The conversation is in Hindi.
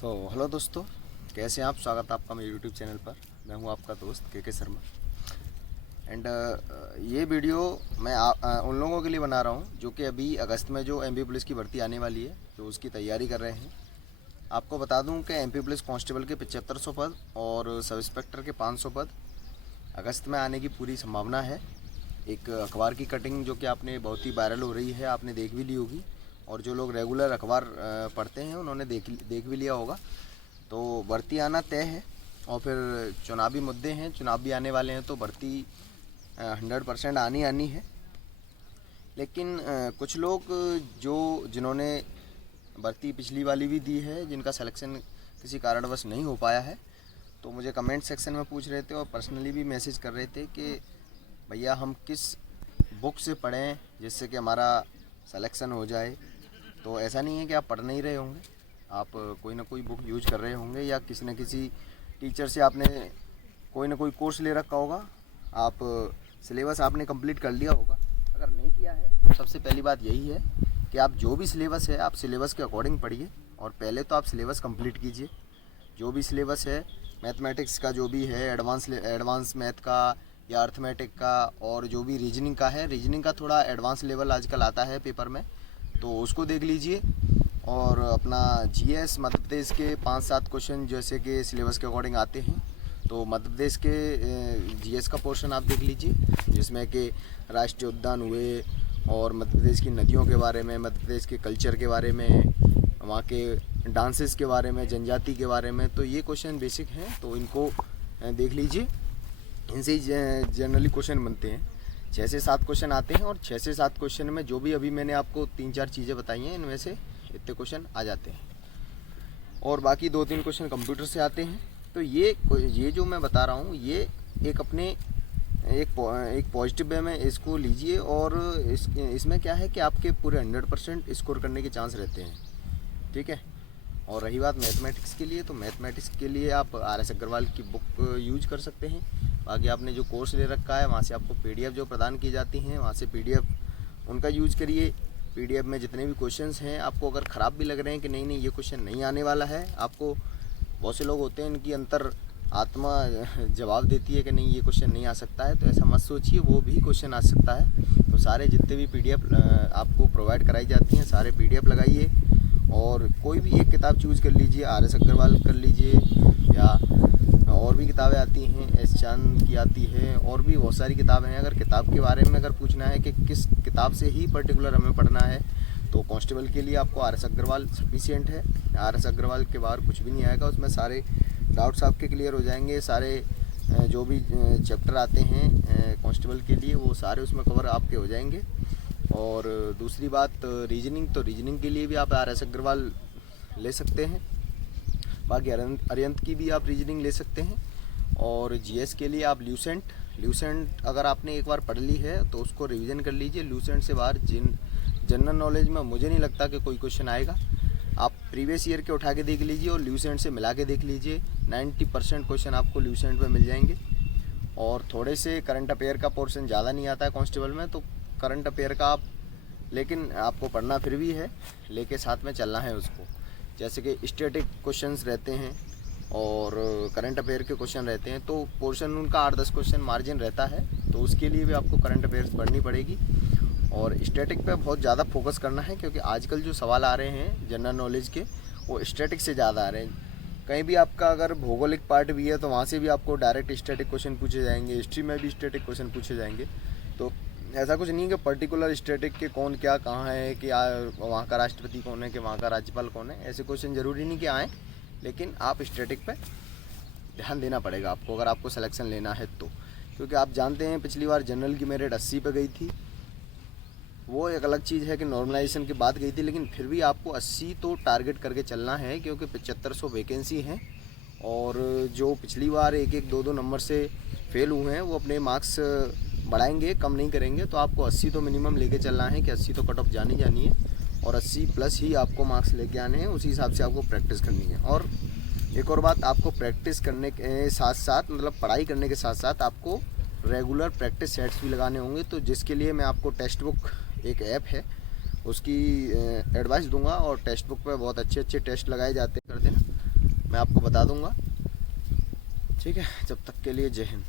तो हेलो दोस्तों, कैसे हैं आप। स्वागत है आपका मेरे यूट्यूब चैनल पर। मैं हूं आपका दोस्त के शर्मा। एंड ये वीडियो मैं उन लोगों के लिए बना रहा हूं जो कि अभी अगस्त में जो एमपी पुलिस की भर्ती आने वाली है, जो उसकी तैयारी कर रहे हैं। आपको बता दूं कि एमपी पुलिस कांस्टेबल के 7500 पद और सब इंस्पेक्टर के 500 पद अगस्त में आने की पूरी संभावना है। एक अखबार की कटिंग जो कि आपने बहुत ही वायरल हो रही है, आपने देख भी ली होगी, और जो लोग रेगुलर अखबार पढ़ते हैं उन्होंने देख भी लिया होगा। तो भर्ती आना तय है, और फिर चुनावी मुद्दे हैं, चुनाव भी आने वाले हैं, तो भर्ती 100% आनी है। लेकिन कुछ लोग जिन्होंने भर्ती पिछली वाली भी दी है, जिनका सिलेक्शन किसी कारणवश नहीं हो पाया है, तो मुझे कमेंट सेक्शन में पूछ रहे थे और पर्सनली भी मैसेज कर रहे थे कि भैया हम किस बुक से पढ़ें जिससे कि हमारा सिलेक्शन हो जाए। तो ऐसा नहीं है कि आप पढ़ नहीं रहे होंगे, आप कोई ना कोई बुक यूज कर रहे होंगे, या किसी न किसी टीचर से आपने कोई ना कोई कोर्स ले रखा होगा, आप सिलेबस आपने कंप्लीट कर लिया होगा। अगर नहीं किया है तो सबसे पहली बात यही है कि आप जो भी सिलेबस है आप सिलेबस के अकॉर्डिंग पढ़िए, और पहले तो आप सिलेबस कंप्लीट कीजिए। जो भी सिलेबस है, मैथमेटिक्स का जो भी है, एडवांस मैथ का या अर्थमेटिक का, और जो भी रीजनिंग का है, रीजनिंग का थोड़ा एडवांस लेवल आजकल आता है पेपर में, तो उसको देख लीजिए। और अपना जीएस मध्य प्रदेश के 5-7 क्वेश्चन जैसे कि सिलेबस के अकॉर्डिंग आते हैं, तो मध्य प्रदेश के जीएस का पोर्शन आप देख लीजिए, जिसमें कि राष्ट्रीय उद्यान हुए, और मध्य प्रदेश की नदियों के बारे में, मध्य प्रदेश के कल्चर के बारे में, वहाँ के डांसेस के बारे में, जनजाति के बारे में। तो ये क्वेश्चन बेसिक हैं, तो इनको देख लीजिए। इनसे ही जनरली क्वेश्चन बनते हैं। 6 से 7 क्वेश्चन आते हैं, और 6 से 7 क्वेश्चन में जो भी अभी मैंने आपको 3-4 चीज़ें बताई हैं, इनमें से इतने क्वेश्चन आ जाते हैं, और बाकी 2-3 क्वेश्चन कंप्यूटर से आते हैं। तो ये जो मैं बता रहा हूँ, ये एक पॉजिटिव वे में इसको लीजिए, और इसमें क्या है कि आपके पूरे 100% स्कोर करने के चांस रहते हैं, ठीक है। और रही बात मैथमेटिक्स के लिए, तो मैथमेटिक्स के लिए आप RS अग्रवाल की बुक यूज कर सकते हैं। बाकी आपने जो कोर्स ले रखा है, वहाँ से आपको PDF जो प्रदान की जाती हैं, वहाँ से PDF उनका यूज करिए। PDF में जितने भी क्वेश्चंस हैं, आपको अगर ख़राब भी लग रहे हैं कि नहीं ये क्वेश्चन नहीं आने वाला है, आपको बहुत से लोग होते हैं इनकी अंतर आत्मा जवाब देती है कि नहीं ये क्वेश्चन नहीं आ सकता है, तो ऐसा मत सोचिए, वो भी क्वेश्चन आ सकता है। तो सारे जितने भी PDF आपको प्रोवाइड कराई जाती हैं, सारे PDF लगाइए, और कोई भी एक किताब चूज़ कर लीजिए, RS अग्रवाल कर लीजिए, या और भी किताबें आती हैं, S चांद की आती है, और भी बहुत सारी किताबें हैं। अगर किताब के बारे में अगर पूछना है कि किस किताब से ही पर्टिकुलर हमें पढ़ना है, तो कांस्टेबल के लिए आपको RS अग्रवाल सफिशिएंट है। RS अग्रवाल के बाहर कुछ भी नहीं आएगा, उसमें सारे डाउट्स आपके क्लियर हो जाएंगे। सारे जो भी चैप्टर आते हैं कांस्टेबल के लिए, वो सारे उसमें कवर आपके हो जाएंगे। और दूसरी बात रीजनिंग, तो रीजनिंग के लिए भी आप RS अग्रवाल ले सकते हैं। बाकी अरिहंत की भी आप रीजनिंग ले सकते हैं। और जीएस के लिए आप ल्यूसेंट अगर आपने एक बार पढ़ ली है तो उसको रिवीजन कर लीजिए। ल्यूसेंट से बाहर जनरल नॉलेज में मुझे नहीं लगता कि कोई क्वेश्चन आएगा। आप प्रीवियस ईयर के उठा के देख लीजिए और ल्यूसेंट से मिला के देख लीजिए, 90% क्वेश्चन आपको ल्यूसेंट में मिल जाएंगे। और थोड़े से करंट अफेयर का पोर्शन ज़्यादा नहीं आता है कांस्टेबल में, तो करंट अफेयर का आप, लेकिन आपको पढ़ना फिर भी है, लेके साथ में चलना है उसको। जैसे कि स्टैटिक क्वेश्चंस रहते हैं और करंट अफेयर के क्वेश्चन रहते हैं, तो पोर्शन उनका 8-10 क्वेश्चन मार्जिन रहता है, तो उसके लिए भी आपको करंट अफेयर्स पढ़नी पड़ेगी। और स्टैटिक पे बहुत ज़्यादा फोकस करना है, क्योंकि आजकल जो सवाल आ रहे हैं जनरल नॉलेज के, वो स्टैटिक से ज़्यादा आ रहे हैं। कहीं भी आपका अगर भौगोलिक पार्ट भी है तो वहाँ से भी आपको डायरेक्ट स्टैटिक क्वेश्चन पूछे जाएंगे, हिस्ट्री में भी स्टैटिक क्वेश्चन पूछे जाएंगे। तो ऐसा कुछ नहीं कि पर्टिकुलर स्टैटिक के कौन क्या कहाँ है, कि वहाँ का राष्ट्रपति कौन है, कि वहाँ का राज्यपाल कौन है, ऐसे क्वेश्चन ज़रूरी नहीं कि आएँ, लेकिन आप स्टैटिक पे ध्यान देना पड़ेगा आपको अगर आपको सिलेक्शन लेना है तो। क्योंकि आप जानते हैं पिछली बार जनरल की मेरिट 80 पे गई थी, वो एक अलग चीज़ है कि नॉर्मलाइजेशन के बाद गई थी, लेकिन फिर भी आपको 80 तो टारगेट करके चलना है, क्योंकि 7500 वैकेंसी हैं। और जो पिछली बार 1-2 नंबर से फेल हुए हैं, वो अपने मार्क्स बढ़ाएंगे, कम नहीं करेंगे। तो आपको 80 तो मिनिमम लेके चलना है, कि 80 तो कट ऑफ जानी है, और 80 प्लस ही आपको मार्क्स लेके आने हैं। उसी हिसाब से आपको प्रैक्टिस करनी है। और एक और बात, आपको प्रैक्टिस करने के साथ साथ, मतलब पढ़ाई करने के साथ साथ, आपको रेगुलर प्रैक्टिस सेट्स भी लगाने होंगे। तो जिसके लिए मैं आपको टेक्स्ट बुक, एक ऐप है, उसकी एडवाइस दूंगा, और टेक्स्ट बुक पे बहुत अच्छे टेस्ट लगाए जाते हैं, कर देना। मैं आपको बता दूंगा। ठीक है, जब तक के लिए जय हिंद।